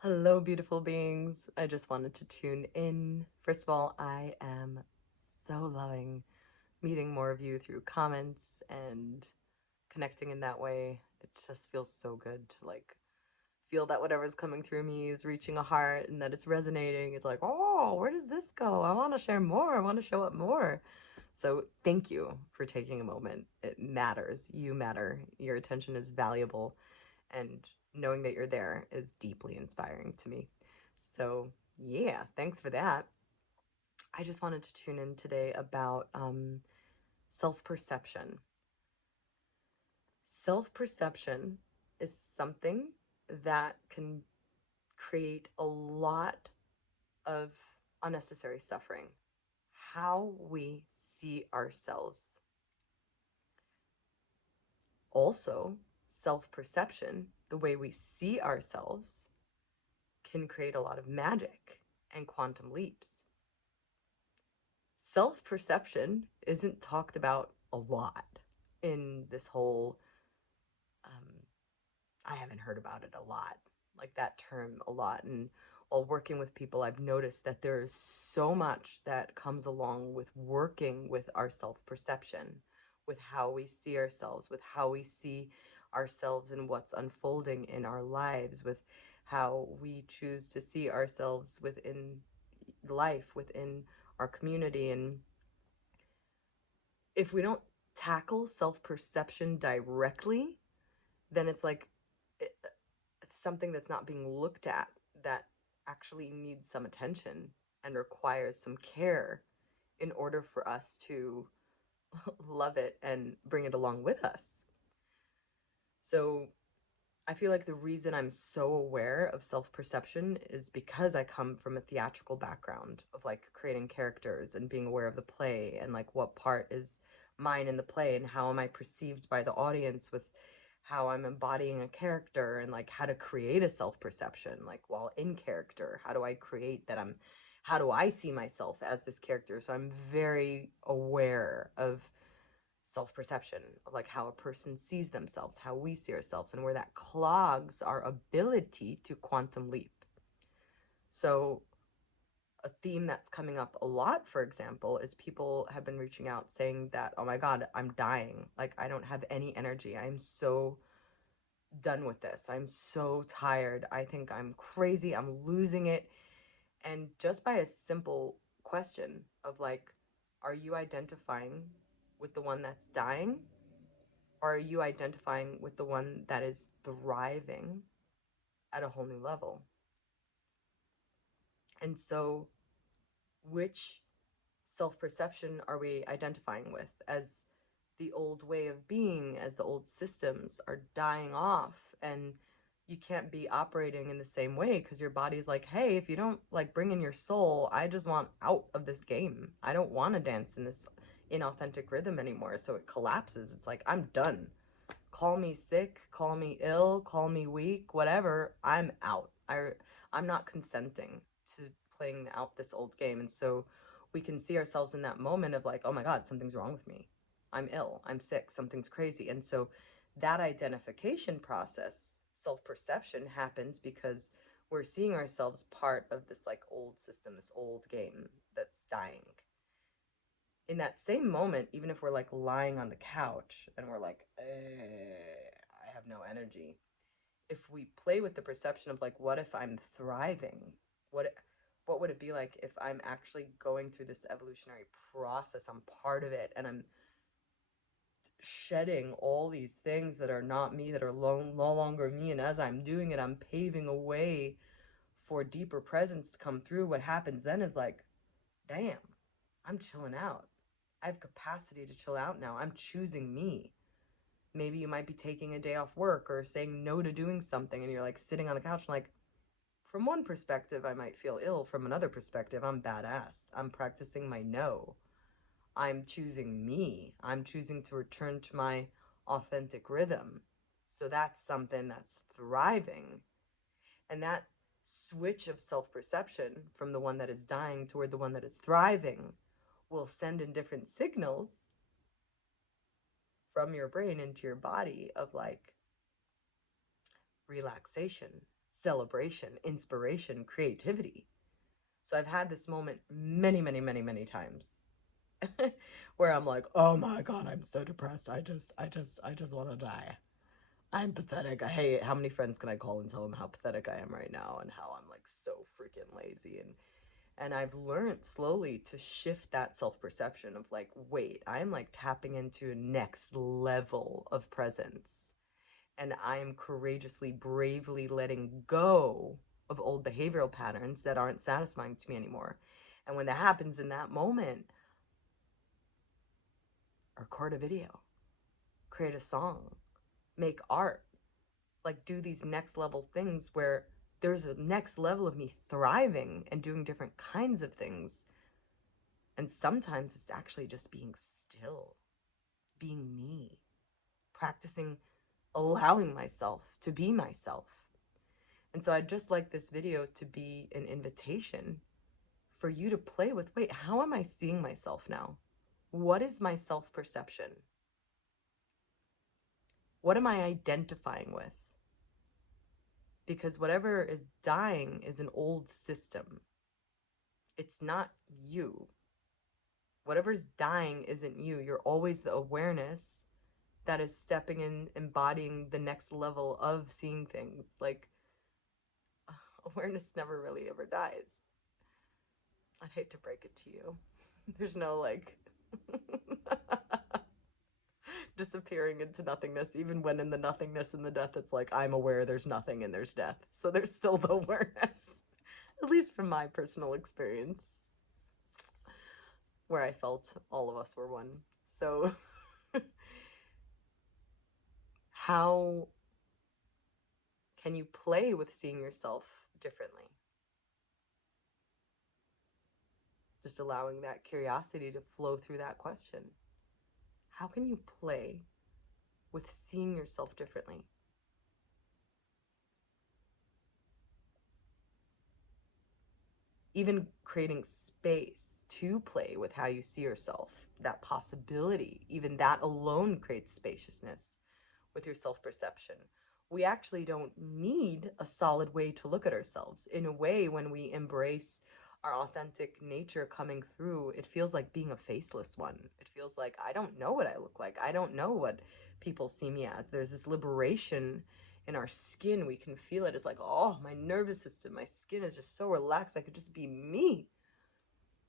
Hello, beautiful beings. I just wanted to tune in. First of all, I am so loving meeting more of you through comments and connecting in that way. It just feels so good to feel that whatever's coming through me is reaching a heart and that it's resonating. It's like, oh, where does this go? I want to share more. I want to show up more. So thank you for taking a moment. It matters. You matter. Your attention is valuable, and knowing that you're there is deeply inspiring to me. So yeah, thanks for that. I just wanted to tune in today about self-perception. Self-perception is something that can create a lot of unnecessary suffering. How we see ourselves. Also, self-perception, the way we see ourselves, can create a lot of magic and quantum leaps. Self-perception isn't talked about a lot in this whole, I haven't heard about it a lot, like that term a lot. And while working with people, I've noticed that there's so much that comes along with working with our self-perception, with how we see ourselves, with how we see ourselves and what's unfolding in our lives, with how we choose to see ourselves within life, within our community. And if we don't tackle self-perception directly, then it's like it's something that's not being looked at, that actually needs some attention and requires some care in order for us to love it and bring it along with us. So I feel like the reason I'm so aware of self-perception is because I come from a theatrical background of creating characters and being aware of the play and what part is mine in the play and how am I perceived by the audience with how I'm embodying a character, and how to create a self-perception while in character. How do I create that how do I see myself as this character? So I'm very aware of self-perception, of how a person sees themselves, how we see ourselves, and where that clogs our ability to quantum leap. So a theme that's coming up a lot, for example, is people have been reaching out saying that, oh my God, I'm dying. I don't have any energy. I'm so done with this. I'm so tired. I think I'm crazy. I'm losing it. And just by a simple question of are you identifying with the one that's dying? Or are you identifying with the one that is thriving at a whole new level? And so, which self-perception are we identifying with? As the old way of being, as the old systems are dying off, and you can't be operating in the same way because your body's like, hey, if you don't bring in your soul, I just want out of this game. I don't want to dance in this inauthentic rhythm anymore. So it collapses. It's like, I'm done. Call me sick, call me ill, call me weak, whatever, I'm out. I'm not consenting to playing out this old game. And so we can see ourselves in that moment of oh my God, something's wrong with me. I'm ill, I'm sick, something's crazy. And so that identification process, self-perception, happens because we're seeing ourselves part of this old system, this old game that's dying. In that same moment, even if we're lying on the couch and we're I have no energy, if we play with the perception of what if I'm thriving? What would it be like if I'm actually going through this evolutionary process? I'm part of it, and I'm shedding all these things that are not me, that are no longer me. And as I'm doing it, I'm paving a way for deeper presence to come through. What happens then is damn, I'm chilling out. I have capacity to chill out now. I'm choosing me. Maybe you might be taking a day off work or saying no to doing something, and you're sitting on the couch and from one perspective, I might feel ill. From another perspective, I'm badass. I'm practicing my no. I'm choosing me. I'm choosing to return to my authentic rhythm. So that's something that's thriving. And that switch of self-perception from the one that is dying toward the one that is thriving will send in different signals from your brain into your body of relaxation, celebration, inspiration, creativity. So I've had this moment many, many, many, many times where I'm like, oh my God, I'm so depressed. I just want to die. I'm pathetic. Hey, how many friends can I call and tell them how pathetic I am right now and how I'm like so freaking lazy? And I've learned slowly to shift that self-perception of like, wait, I'm like tapping into a next level of presence. And I'm courageously, bravely letting go of old behavioral patterns that aren't satisfying to me anymore. And when that happens in that moment, record a video, create a song, make art, like do these next level things where there's a next level of me thriving and doing different kinds of things. And sometimes it's actually just being still, being me, practicing allowing myself to be myself. And so I'd just like this video to be an invitation for you to play with, wait, how am I seeing myself now? What is my self-perception? What am I identifying with? Because whatever is dying is an old system. It's not you. Whatever's dying isn't you. You're always the awareness that is stepping in, embodying the next level of seeing things. Like, awareness never really ever dies. I'd hate to break it to you. There's no like disappearing into nothingness, even when in the nothingness and the death, it's like, I'm aware there's nothing and there's death. So there's still the awareness, at least from my personal experience, where I felt all of us were one. So how can you play with seeing yourself differently? Just allowing that curiosity to flow through that question. How can you play with seeing yourself differently? Even creating space to play with how you see yourself, that possibility, even that alone creates spaciousness with your self-perception. We actually don't need a solid way to look at ourselves. In a way, when we embrace our authentic nature coming through, it feels like being a faceless one. It feels like I don't know what I look like. I don't know what people see me as. There's this liberation in our skin. We can feel it. It's like, oh, my nervous system, my skin is just so relaxed. I could just be me.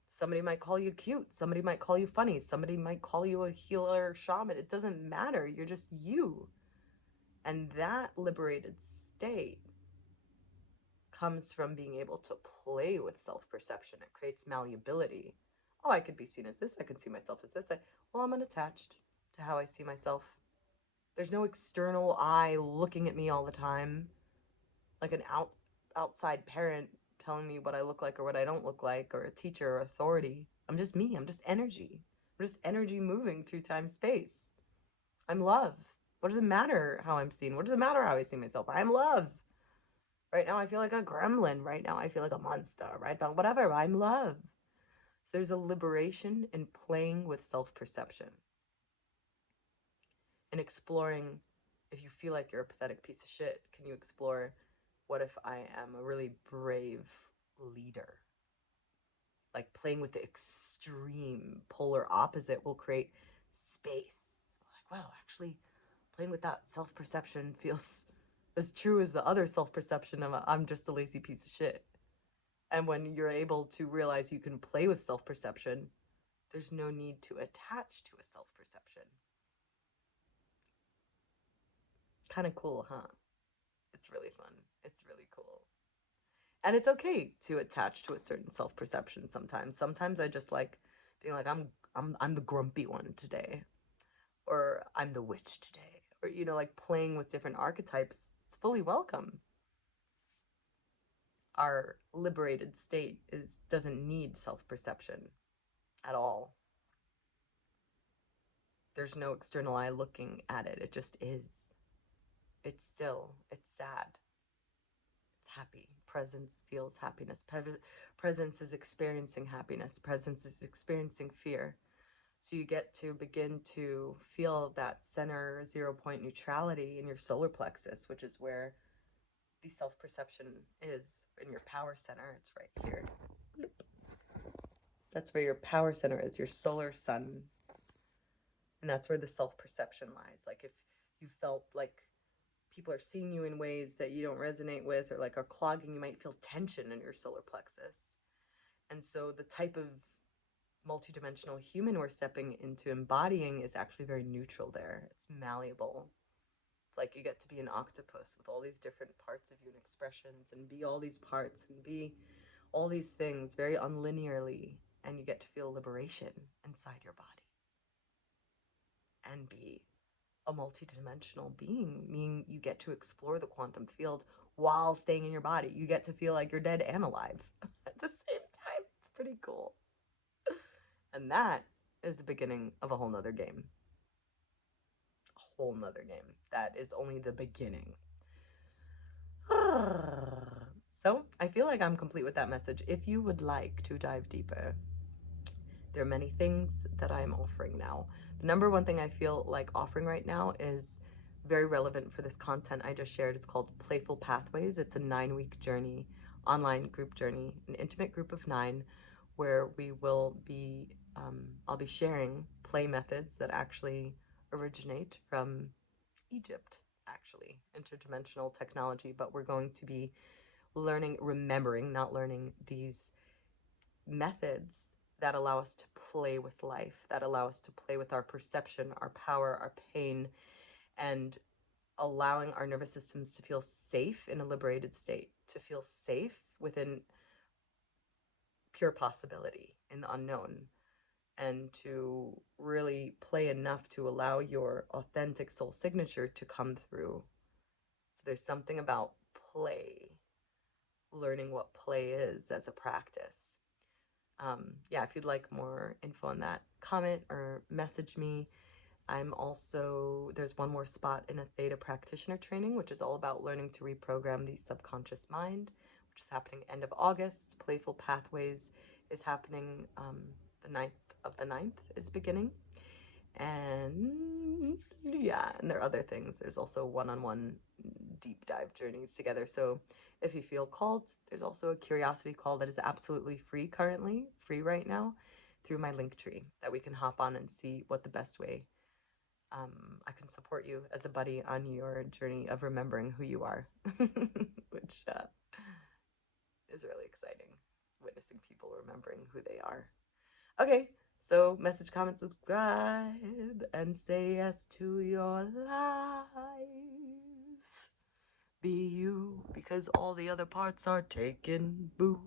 Somebody might call you cute. Somebody might call you funny. Somebody might call you a healer, shaman. It doesn't matter. You're just you. And that liberated state comes from being able to play with self-perception. It creates malleability. Oh, I could be seen as this. I can see myself as this. Well, I'm unattached to how I see myself. There's no external eye looking at me all the time, like an outside parent telling me what I look like or what I don't look like, or a teacher or authority. I'm just me. I'm just energy. I'm just energy moving through time space. I'm love. What does it matter how I'm seen? What does it matter how I see myself? I'm love. Right now I feel like a gremlin. Right now I feel like a monster. Right now, whatever. I'm love. So there's a liberation in playing with self-perception and exploring. If you feel like you're a pathetic piece of shit, can you explore, what if I am a really brave leader? Like, playing with the extreme polar opposite will create space. Like, wow, actually playing with that self-perception feels as true as the other self-perception of I'm just a lazy piece of shit. And when you're able to realize you can play with self-perception, there's no need to attach to a self-perception. Kind of cool, huh? It's really fun. It's really cool. And it's okay to attach to a certain self-perception sometimes. Sometimes I just like being like, I'm the grumpy one today, or I'm the witch today, or like playing with different archetypes. It's fully welcome. Our liberated state doesn't need self-perception at all. There's no external eye looking at it. It just is. It's still. It's sad. It's happy. Presence feels happiness. Presence is experiencing happiness. Presence is experiencing fear. So you get to begin to feel that center 0 point neutrality in your solar plexus, which is where the self-perception is in your power center. It's right here. That's where your power center is, your solar sun. And that's where the self-perception lies. Like if you felt like people are seeing you in ways that you don't resonate with or like are clogging, you might feel tension in your solar plexus. And so the type of multidimensional human we're stepping into embodying is actually very neutral there. It's malleable. It's like you get to be an octopus with all these different parts of you and expressions and be all these parts and be all these things very unlinearly, and you get to feel liberation inside your body and be a multidimensional being, meaning you get to explore the quantum field while staying in your body. You get to feel like you're dead and alive at the same time. It's pretty cool. And that is the beginning of a whole nother game. A whole nother game. That is only the beginning. So I feel like I'm complete with that message. If you would like to dive deeper, there are many things that I'm offering now. The number one thing I feel like offering right now is very relevant for this content I just shared. It's called Playful Pathways. It's a 9-week journey, online group journey, an intimate group of 9, where we will be, I'll be sharing play methods that actually originate from Egypt, actually, interdimensional technology, but we're going to be remembering, not learning, these methods that allow us to play with life, that allow us to play with our perception, our power, our pain, and allowing our nervous systems to feel safe in a liberated state, to feel safe within pure possibility in the unknown, and to really play enough to allow your authentic soul signature to come through. So there's something about play, learning what play is as a practice. Yeah, if you'd like more info on that, comment or message me. There's one more spot in a Theta practitioner training, which is all about learning to reprogram the subconscious mind, which is happening end of August. Playful Pathways is happening the 9th is beginning. And yeah, and there are other things. There's also one-on-one deep dive journeys together. So if you feel called, there's also a curiosity call that is absolutely free right now, through my Linktree, that we can hop on and see what the best way I can support you as a buddy on your journey of remembering who you are, which is really exciting, witnessing people remembering who they are. Okay, so message, comment, subscribe, and say yes to your life. Be you, because all the other parts are taken. Boo.